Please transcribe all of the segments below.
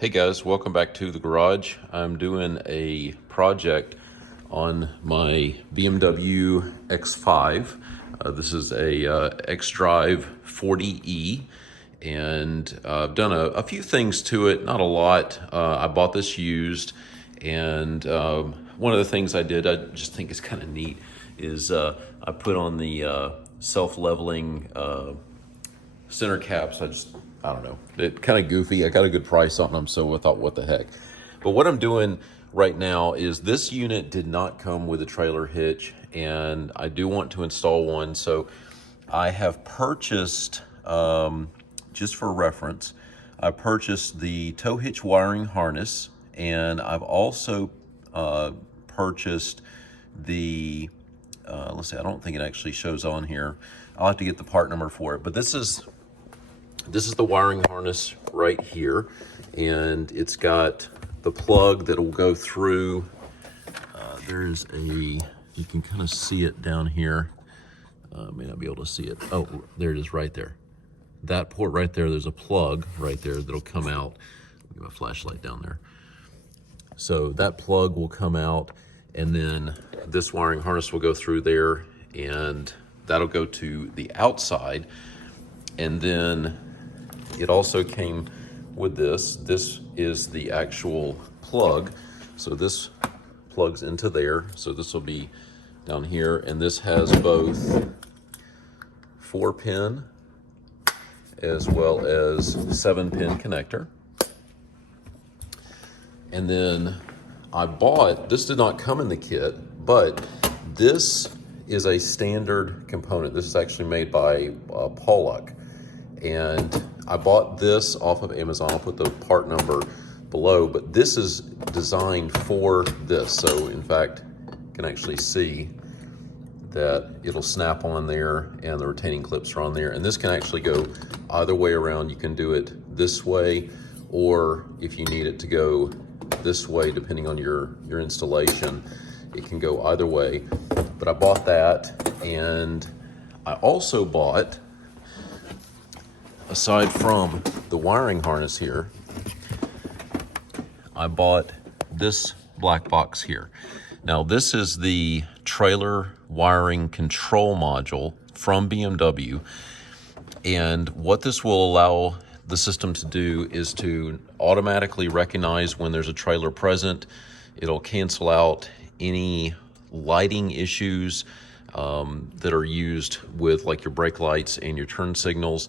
Hey guys, welcome back to the garage. I'm doing a project on my BMW X5. This is a xDrive 40e, and I've done a few things to it, not a lot. I bought this used, and one of the things I did, I just think is kind of neat, is I put on the self-leveling center caps. I don't know, they're kind of goofy. I got a good price on them, so I thought, what the heck. But what I'm doing right now is this unit did not come with a trailer hitch, and I do want to install one. So I have purchased, just for reference, I purchased the tow hitch wiring harness, and I've also purchased the, let's see, I don't think it actually shows on here. I'll have to get the part number for it, but this is the wiring harness right here, and it's got the plug that will go through. There's you can kind of see it down here. May not be able to see it. Oh, there it is right there. That port right there, there's a plug right there that'll come out. Get my flashlight down there. So that plug will come out, and then this wiring harness will go through there, and that'll go to the outside. And then it also came with this. This is the actual plug. So this plugs into there. So this will be down here. And this has both 4-pin as well as 7-pin connector. And then I bought, this did not come in the kit, but this is a standard component. This is actually made by Pollock. And I bought this off of Amazon. I'll put the part number below, but this is designed for this. So in fact, you can actually see that it'll snap on there, and the retaining clips are on there. And this can actually go either way around. You can do it this way, or if you need it to go this way, depending on your installation, it can go either way. But I bought that, and I also bought, aside from the wiring harness here, I bought this black box here. Now this is the trailer wiring control module from BMW, and what this will allow the system to do is to automatically recognize when there's a trailer present. It'll cancel out any lighting issues that are used with like your brake lights and your turn signals.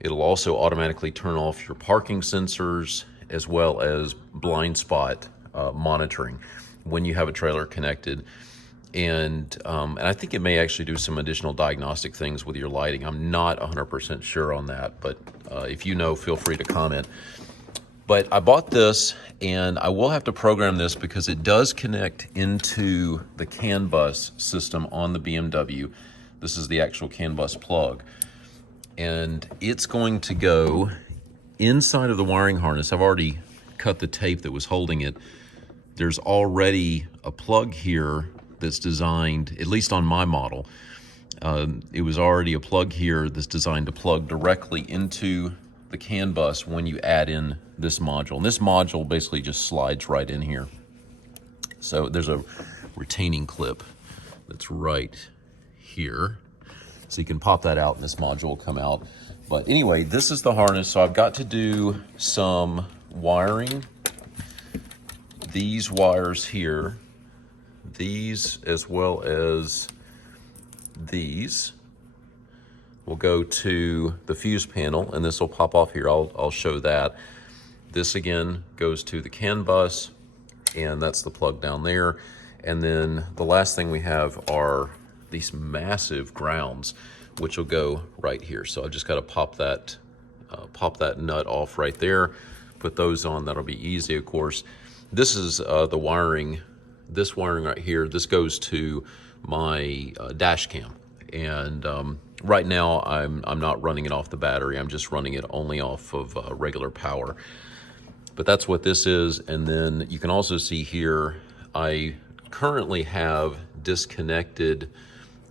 It'll also automatically turn off your parking sensors, as well as blind spot monitoring when you have a trailer connected. And I think it may actually do some additional diagnostic things with your lighting. I'm not 100% sure on that, but if you know, feel free to comment. But I bought this, and I will have to program this because it does connect into the CAN bus system on the BMW. This is the actual CAN bus plug. And it's going to go inside of the wiring harness. I've already cut the tape that was holding it. There's already a plug here that's designed, at least on my model, it was already a plug here that's designed to plug directly into the CAN bus when you add in this module. And this module basically just slides right in here. So there's a retaining clip that's right here. So you can pop that out and this module will come out. But anyway, this is the harness. So I've got to do some wiring. These wires here, these as well as these, will go to the fuse panel, and this will pop off here. I'll show that. This again goes to the CAN bus, and that's the plug down there. And then the last thing we have are these massive grounds, which will go right here. So I've just got to pop that nut off right there, put those on. That'll be easy, of course. This is the wiring. This wiring right here, this goes to my dash cam, and right now I'm not running it off the battery. I'm just running it only off of regular power. But that's what this is. And then you can also see here, I currently have disconnected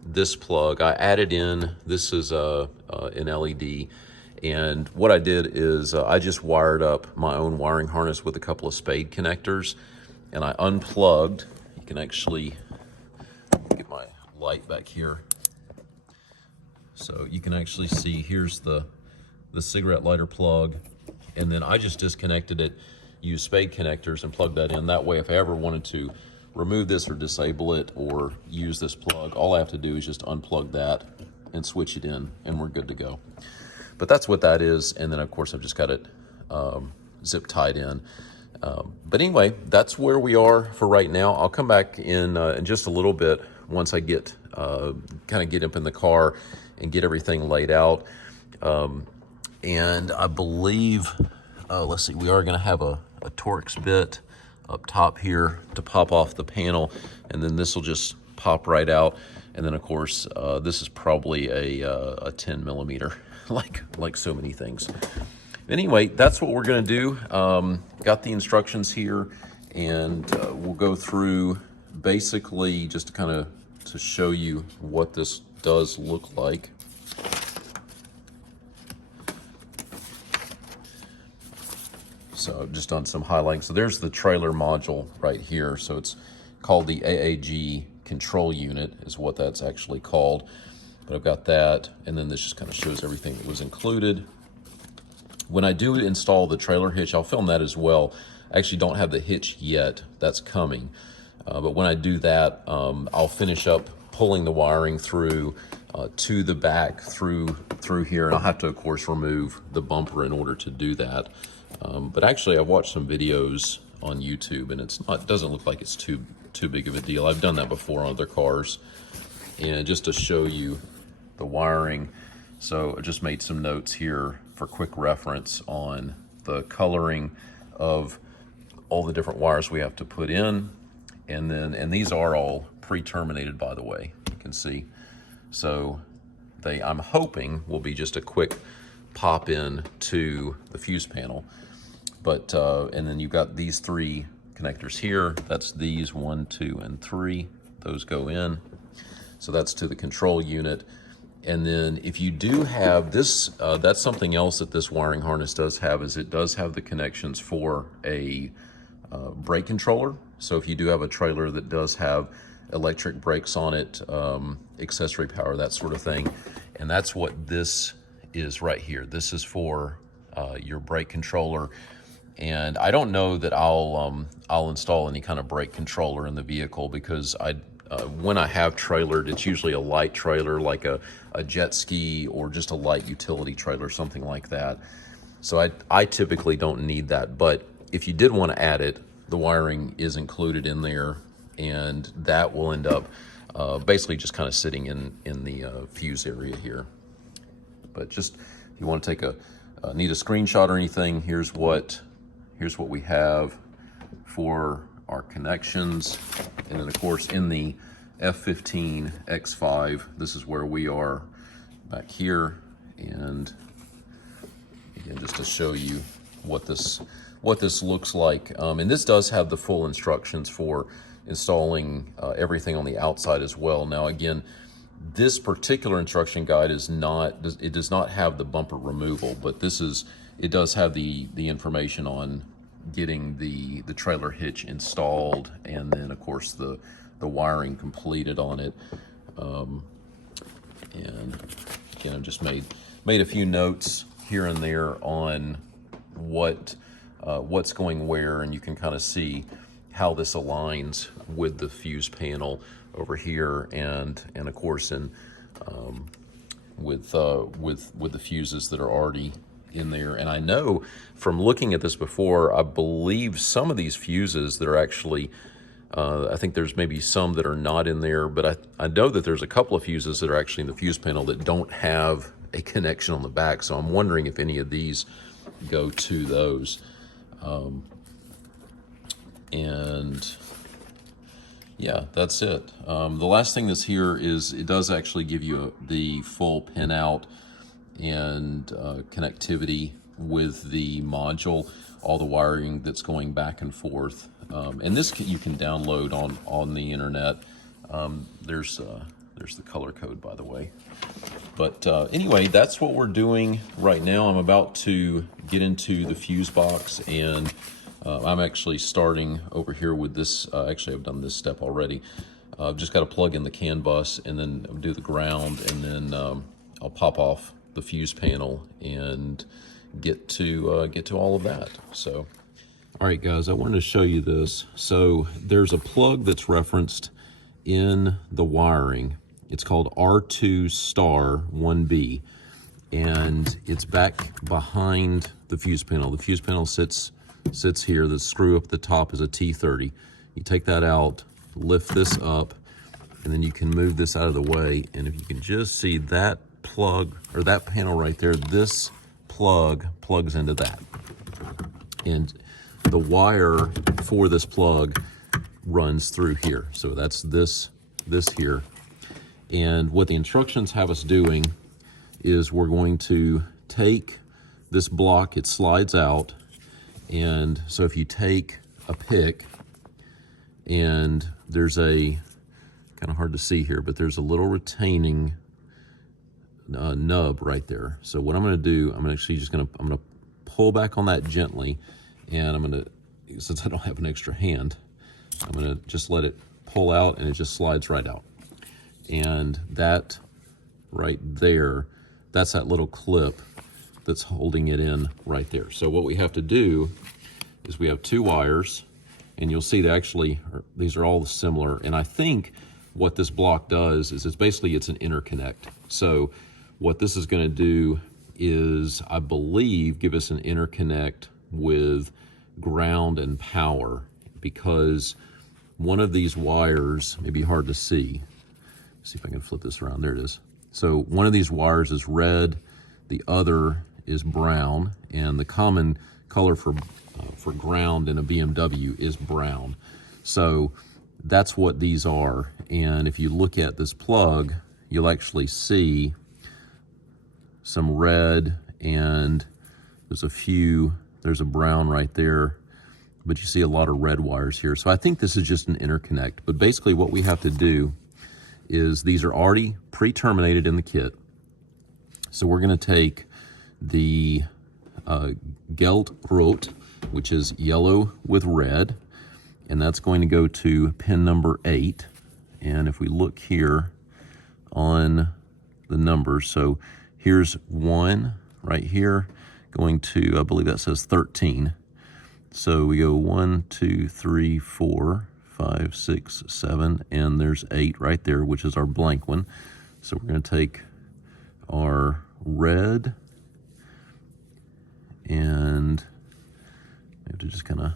this plug. I added in, this is an LED, And what I did is I just wired up my own wiring harness with a couple of spade connectors, and I unplugged. You can actually get my light back here. So you can actually see here's the cigarette lighter plug, and then I just disconnected it, used spade connectors and plugged that in. That way, if I ever wanted to remove this or disable it or use this plug, all I have to do is just unplug that and switch it in, and we're good to go. But that's what that is, and then of course I've just got it zip tied in. But anyway, that's where we are for right now. I'll come back in just a little bit once I get kind of get up in the car and get everything laid out. And I believe, let's see, we are going to have a Torx bit up top here to pop off the panel, and then this will just pop right out. And then of course, this is probably a 10 millimeter, like so many things. Anyway, that's what we're going to do. Got the instructions here, and we'll go through basically just to kind of to show you what this does look like. So I've just done some highlighting. So there's the trailer module right here. So it's called the AAG control unit is what that's actually called. But I've got that, and then this just kind of shows everything that was included. When I do install the trailer hitch, I'll film that as well. I actually don't have the hitch yet. That's coming. But when I do that, I'll finish up pulling the wiring through to the back through here. And I'll have to, of course, remove the bumper in order to do that. But actually, I've watched some videos on YouTube, and it doesn't look like it's too big of a deal. I've done that before on other cars. And just to show you the wiring, so I just made some notes here for quick reference on the coloring of all the different wires we have to put in. And these are all pre-terminated, by the way, you can see. So I'm hoping will be just a quick pop in to the fuse panel. But, and then you've got these three connectors here. That's these 1, 2, and 3. Those go in. So that's to the control unit. And then if you do have this, that's something else that this wiring harness does have, is it does have the connections for a brake controller. So if you do have a trailer that does have electric brakes on it, accessory power, that sort of thing. And that's what this is right here. This is for your brake controller. And I don't know that I'll install any kind of brake controller in the vehicle, because when I have trailered, it's usually a light trailer, like a jet ski or just a light utility trailer, something like that. So I typically don't need that. But if you did want to add it, the wiring is included in there, and that will end up basically just kind of sitting in the fuse area here. But just if you want to take need a screenshot or anything, here's what we have for our connections. And then of course in the F15 X5, this is where we are back here. And again, just to show you what this looks like. And this does have the full instructions for installing everything on the outside as well. Now again, this particular instruction guide does not have the bumper removal, but it does have the information on getting the trailer hitch installed, and then of course the wiring completed on it. And again, I've just made a few notes here and there on what's going where, and you can kind of see how this aligns with the fuse panel over here, and of course with the fuses that are already in there. And I know from looking at this before, I believe some of these fuses that are actually I think there's maybe some that are not in there, but I know that there's a couple of fuses that are actually in the fuse panel that don't have a connection on the back. So I'm wondering if any of these go to those. And yeah, that's it. The last thing that's here is it does actually give you the full pinout and connectivity with the module, all the wiring that's going back and forth. And this you can download on the internet. There's There's the color code, by the way. But anyway, that's what we're doing right now. I'm about to get into the fuse box, and I'm actually starting over here with this. Actually, I've done this step already. I've just got to plug in the CAN bus and then do the ground, and then I'll pop off the fuse panel and get to all of that. So, all right, guys, I wanted to show you this. So there's a plug that's referenced in the wiring. It's called R2 star 1B, and it's back behind the fuse panel. The fuse panel sits here. The screw up the top is a T30. You take that out, lift this up, and then you can move this out of the way. And if you can just see that plug, or that panel right there, this plug plugs into that. And the wire for this plug runs through here. So that's this here. And what the instructions have us doing is we're going to take this block, it slides out. And so if you take a pick, and there's a, kind of hard to see here, but there's a little retaining nub right there. So what I'm going to do, I'm actually just going to pull back on that gently, and I'm going to, since I don't have an extra hand, I'm going to just let it pull out, and it just slides right out. And that right there, that's that little clip that's holding it in right there. So what we have to do is we have two wires, and you'll see that actually these are all similar. And I think what this block does is it's an interconnect. So what this is going to do is, I believe, give us an interconnect with ground and power, because one of these wires may be hard to see. See if I can flip this around. There it is. So one of these wires is red, the other is brown, and the common color for ground in a BMW is brown. So that's what these are. And if you look at this plug, you'll actually see some red, and there's a brown right there, but you see a lot of red wires here. So I think this is just an interconnect. But basically what we have to do is, these are already pre-terminated in the kit. So we're going to take the Gelb-Rot, which is yellow with red, and that's going to go to pin number 8. And if we look here on the numbers, so here's 1 right here, going to, I believe that says 13. So we go 1, 2, 3, 4, 5, 6, 7, and there's 8 right there, which is our blank one. So we're going to take our red, and we have to just kind of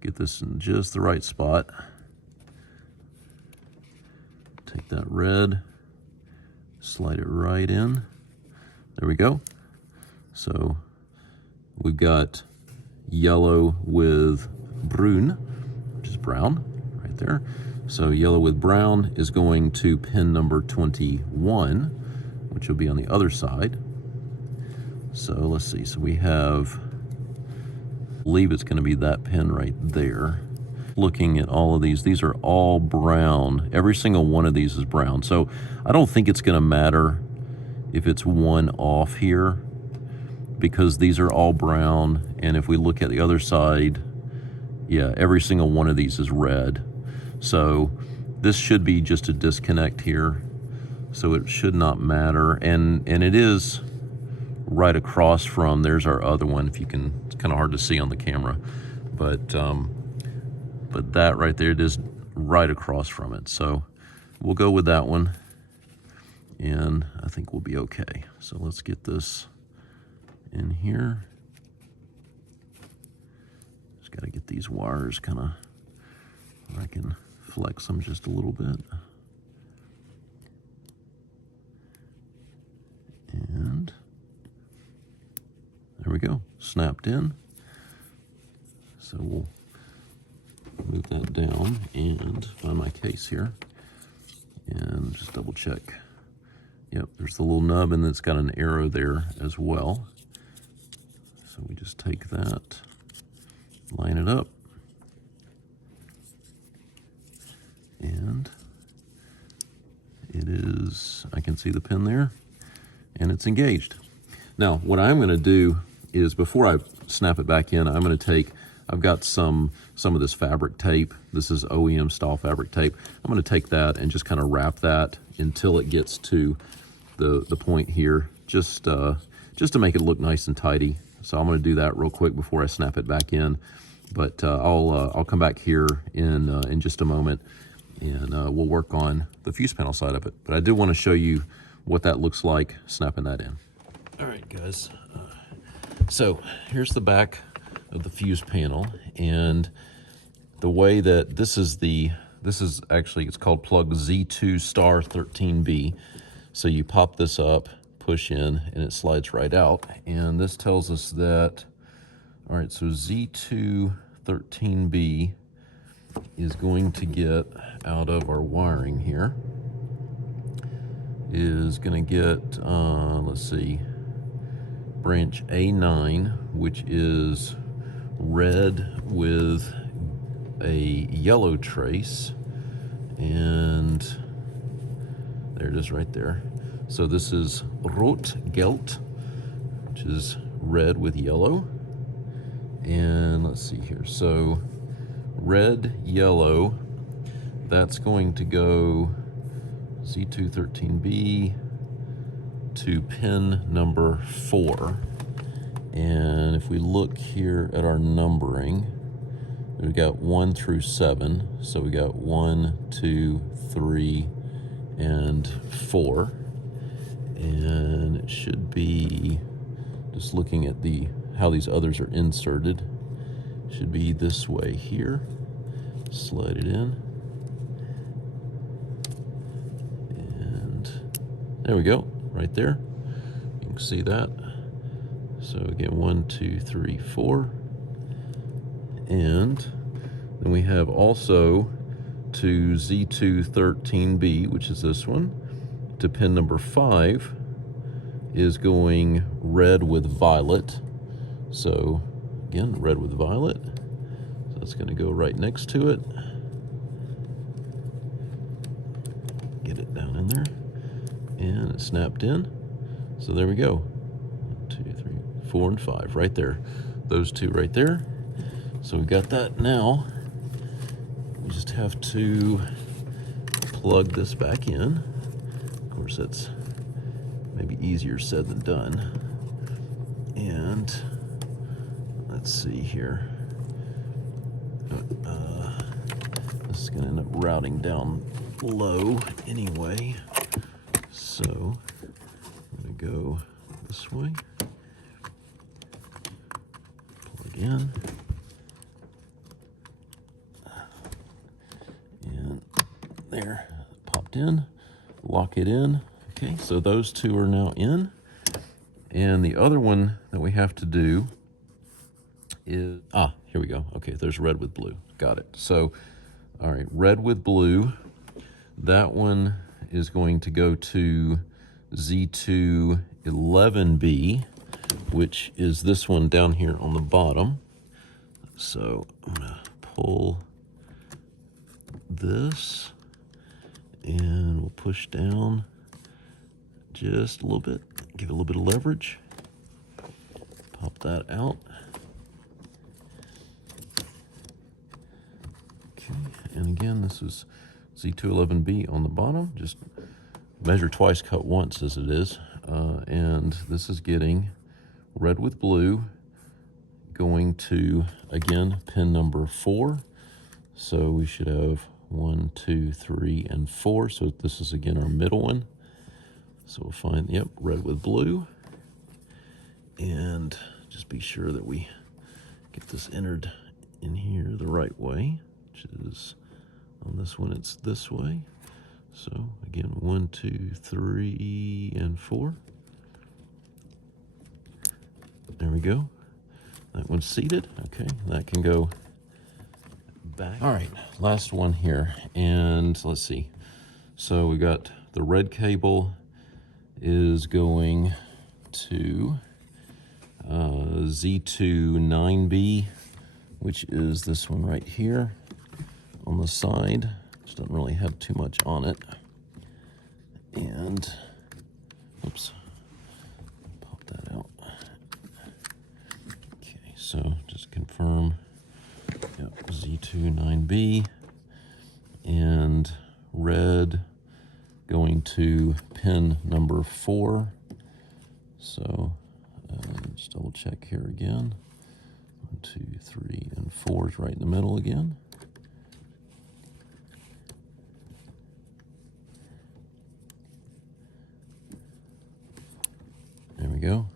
get this in just the right spot. Take that red, slide it right in. There we go. So we've got yellow with brun, which is brown right there. So yellow with brown is going to pin number 21, which will be on the other side. So let's see, so we have, I believe it's going to be that pin right there. Looking at all of these are all brown. Every single one of these is brown. So I don't think it's going to matter if it's one off here, because these are all brown. And if we look at the other side, yeah, every single one of these is red. So this should be just a disconnect here. So it should not matter. And it is right across from, there's our other one, if you can, it's kind of hard to see on the camera, but that right there, it is right across from it. So we'll go with that one, and I think we'll be okay. So let's get this in here. Just got to get these wires kind of, I can flex them just a little bit. And there we go, snapped in. So we'll move that down and find my case here and just double check. Yep, there's the little nub, and it's got an arrow there as well. So we just take that, line it up, and it can see the pin there, and it's engaged. Now, what I'm going to do is, before I snap it back in, I'm going to take, I've got some of this fabric tape. This is OEM style fabric tape. I'm going to take that and just kind of wrap that until it gets to the point here, just to make it look nice and tidy. So I'm going to do that real quick before I snap it back in. But I'll come back here in just a moment, and we'll work on the fuse panel side of it. But I did want to show you what that looks like snapping that in. All right, guys. So here's the back of the fuse panel, and the way that this is actually, it's called plug Z2 star 13B. So you pop this up, push in, and it slides right out. And this tells us that, all right, so Z2 13B is going to get out of our wiring here, is going to get, let's see, branch A9, which is red with a yellow trace, and there it is right there. So this is Rot-Gelt, which is red with yellow. And let's see here. So red, yellow, that's going to go Z213B to pin number 4. And if we look here at our numbering, we've got 1 through 7. So we got 1, 2, 3, and 4. And it should be, just looking at how these others are inserted, should be this way here. Slide it in. And there we go, right there. You can see that. So again, 1, 2, 3, 4. And then we have also to Z213B, which is this one, to pin number 5 is going red with violet. So again, red with violet. So that's going to go right next to it. Get it down in there. And it's snapped in. So there we go. 1, 2, 3, 4, and 5 right there. Those two right there. So we got that. Now we just have to plug this back in. Of course, that's maybe easier said than done. And let's see here. This is going to end up routing down low anyway. So I'm going to go this way. Plug in. And there, popped in. Lock it in. Okay, so those two are now in. And the other one that we have to do is, here we go. Okay, there's red with blue. Got it. So, all right, red with blue. That one is going to go to Z211B, which is this one down here on the bottom. So I'm gonna pull this and we'll push down just a little bit, give it a little bit of leverage. Pop that out. Okay, and again, this is Z211B on the bottom. Just measure twice, cut once as it is. And this is getting red with blue, going to, again, pin number 4. So we should have 1, 2, 3, and 4. So this is, again, our middle one. So we'll find, yep, red with blue. And just be sure that we get this entered in here the right way, which is, on this one, it's this way. So again, 1, 2, 3, and 4. There we go. That one's seated. Okay, that can go back. All right, last one here. And let's see. So we got the red cable is going to Z29B, which is this one right here on the side. Just don't really have too much on it. And Oops. Pop that out. Okay, so just confirm. Yep, Z29B. And red going to pin number 4. So just double check here again. 1, 2, 3, and 4 is right in the middle again. There we go.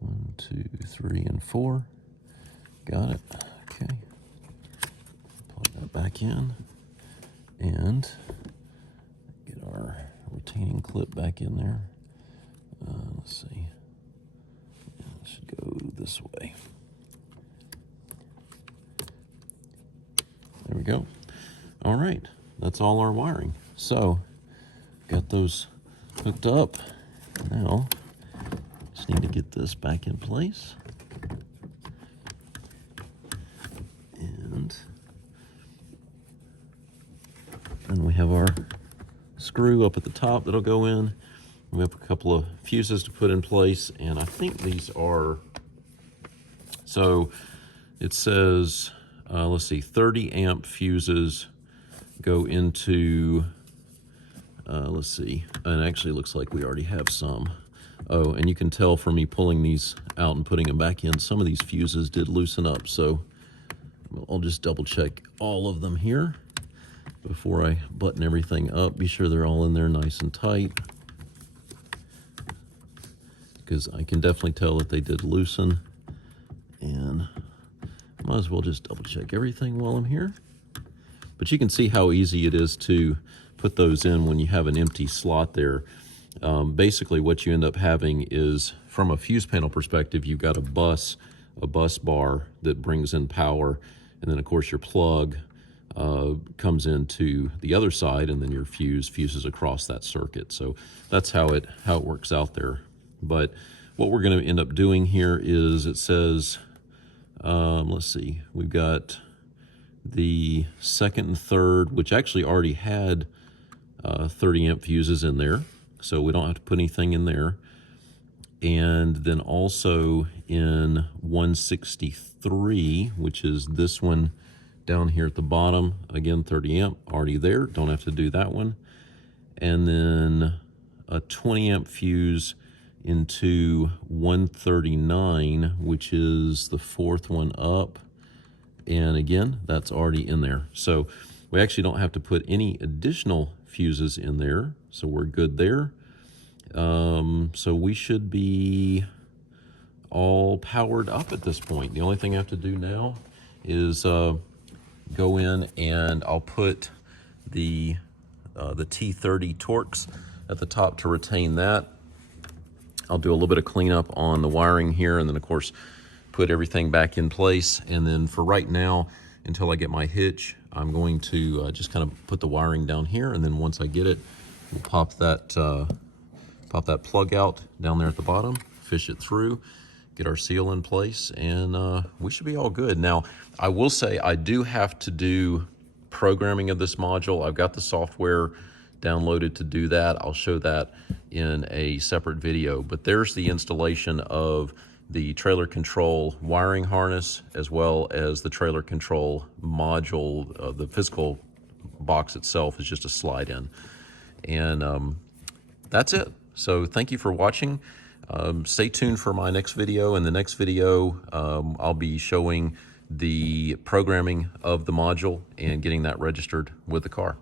1, 2, 3, and 4. Got it. Okay. Plug that back in. And get our retaining clip back in there. Let's see. Yeah, it should go this way. There we go. All right, that's all our wiring. So, got those hooked up. Now, just need to get this back in place. And then we have our screw up at the top that'll go in. We have a couple of fuses to put in place, and I think these are, so it says, let's see, 30 amp fuses go into, let's see, and it actually looks like we already have some. Oh, and you can tell from me pulling these out and putting them back in, some of these fuses did loosen up, so I'll just double check all of them here before I button everything up. Be sure they're all in there nice and tight, because I can definitely tell that they did loosen. And might as well just double check everything while I'm here. But you can see how easy it is to put those in when you have an empty slot there. Basically what you end up having is, from a fuse panel perspective, you've got a bus bar that brings in power, and then of course your plug comes into the other side, and then your fuses across that circuit. So that's how it works out there. But what we're going to end up doing here is, it says, let's see, we've got the second and third, which actually already had 30 amp fuses in there, so we don't have to put anything in there. And then also in 163, which is this one down here at the bottom, again 30 amp already there, don't have to do that one. And then a 20 amp fuse into 139, which is the fourth one up, and again that's already in there. So we actually don't have to put any additional fuses in there, so we're good there. So we should be all powered up at this point. The only thing I have to do now is go in, and I'll put the T30 Torx at the top to retain that. I'll do a little bit of cleanup on the wiring here, and then of course put everything back in place. And then for right now, until I get my hitch, I'm going to just kind of put the wiring down here, and then once I get it, we'll pop that plug out down there at the bottom, fish it through, get our seal in place, and we should be all good. Now, I will say I do have to do programming of this module. I've got the software downloaded to do that. I'll show that in a separate video, but there's the installation of the trailer control wiring harness, as well as the trailer control module. The physical box itself is just a slide in, and that's it. So thank you for watching. Stay tuned for my next video. In the next video, I'll be showing the programming of the module and getting that registered with the car.